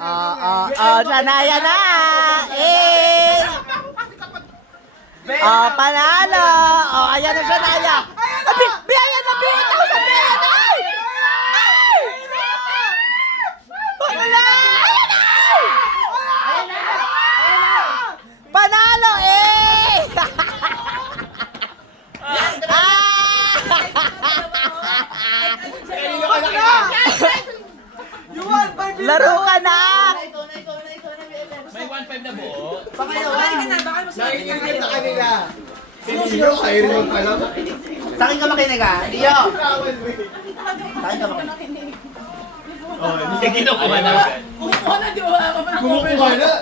Sanaya na! Eh! Panalo! Ayan na Sanaya! Biyaya na! Biyaya na! Biyaya na! Ay! Bakla! Ayan na! Panalo! Eh! Laro ka na! May 1.5 na buo. Nakikinig na kanila. Sino kayo rin yung pala? Sa akin ka makinig ah. Dio! Sa akin ka makinig. Oh, hindi kinukuha na. Kumukuha na.